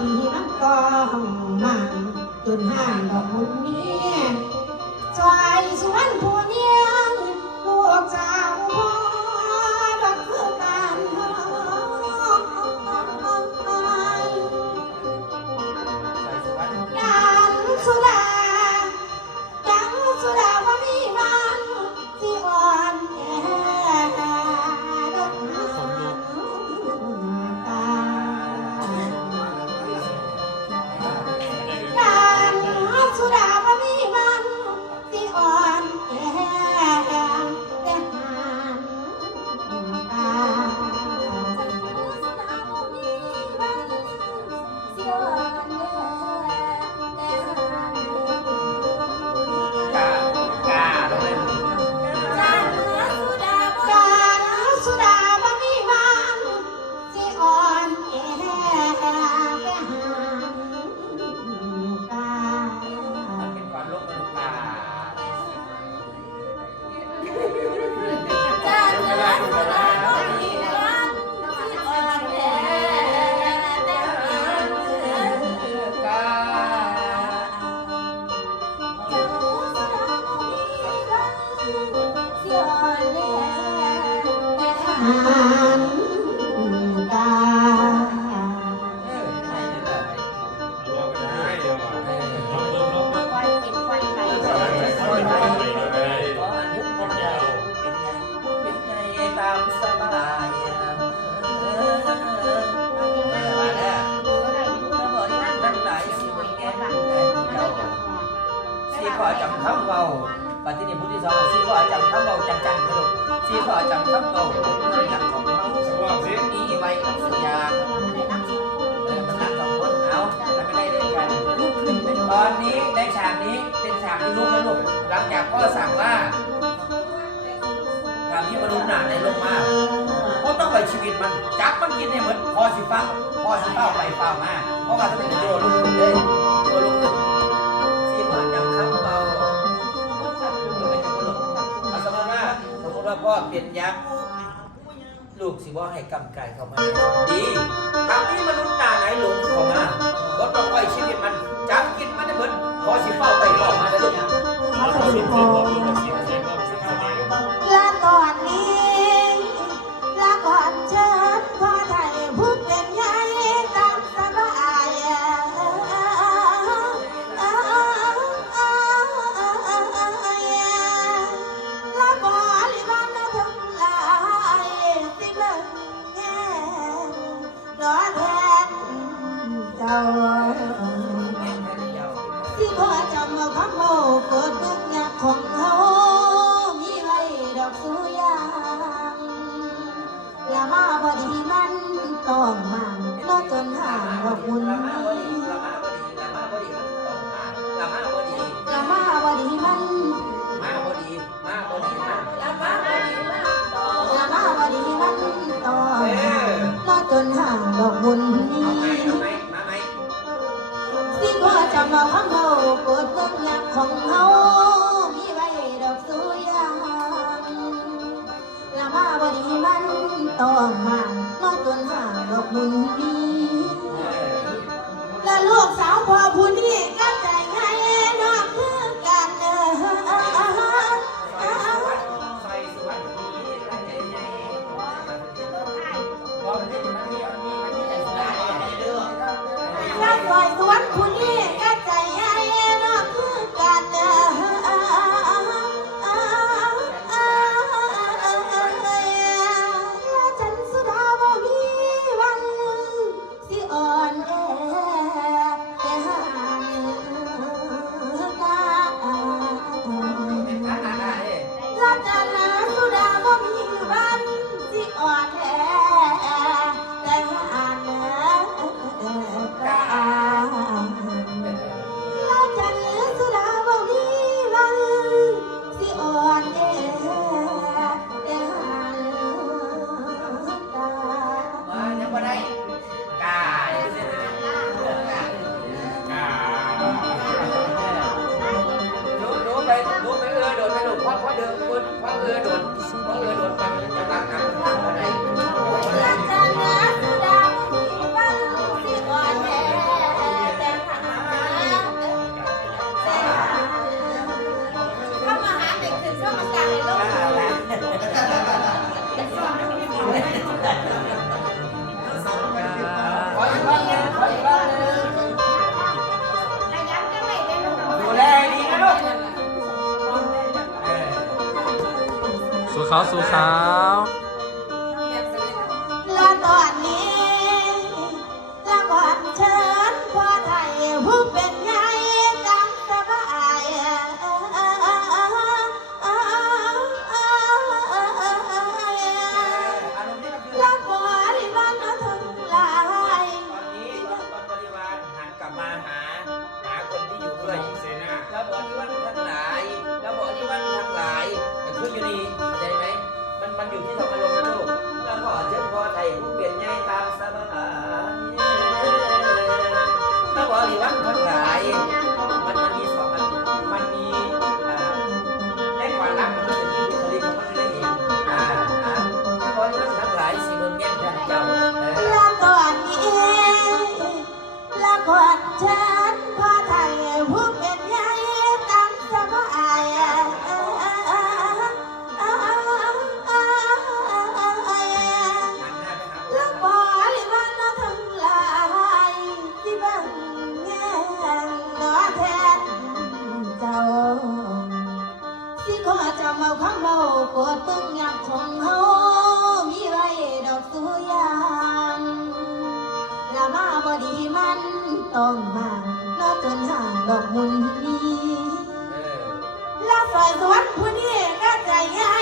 ดีมันก็ห้องมาจนห้างดอกมุนนี้จอย คำเบาปฏิทินพุทธิสอนสีขอจำคำเบาจังๆนะลูกสีขอจำคำเบาเป็นนักของเขาสักรอบสิมีไว้กับสัญญาเออมันนักสองคนเอาแต่ไม่ได้เล่นกันลุกขึ้นเป็นตอนนี้ในฉากนี้เป็นฉากที่ลุกนะลูกหลังจากพ่อสั่งว่าทำที่มนุษย์หนาในลงมาก็ต้องไปชีวิตมันจับมันกินให้เหมือนพอสิฟ้าพอสิเฝ้าไปเฝ้ามาเพราะว่าถ้าเป็นตัวลุกขึ้นเลย มาพ่อเป็นยักษ์ลูกสิว่าให้กำไก่เขามา ดีทำที่มนุษย์หน้าไหนหลงเขามาก็ต้องไว้ชีวิตมันจับกินมันได้เหมือนพอสิเฝ้าไปเฝ้ามาได้ลูกเอาไปสิบสิบบอกลูกสิบสิบบอก ที่พ่อจำเอาคำโมเกิดนึกอยากของเขา มีไว้ดอกสุยางละมาบดีมันต้องมันโลดจนห่างดอกมุนละมาบดีละมาบดีละมาบดีละมาบดีละมาบดีมันมาบดีมาบดีมาละมาบดีมาละมาบดีมันต้องเออโลดจนห่างดอกมุน จำเอาคำโมเกิดนึกอยากของเขามีไว้ดอกสุยางละมาบดีมันต้องมามาจนห่างดอกมุนนี้เออและลูกสาวพ่อผู้นี้ก็ใจให้นอกคือกันเออใส่สวัสดีใส่สวัสดีพอมันได้ ขาวสู่ขาว กอดฉันพอไทยผู้เป็นใหตั้งสบายแล้วบอลิบาทั้งหลายที่บังแง่นอแทนเจ้าที่ขอจะเมาข้างเมากดปึ้งอยากองเฮา ต้องมาน่าเกินห่างดอกมุนนี้และฝ่ายสวรรค์ผู้นี้ก็ใจง่าย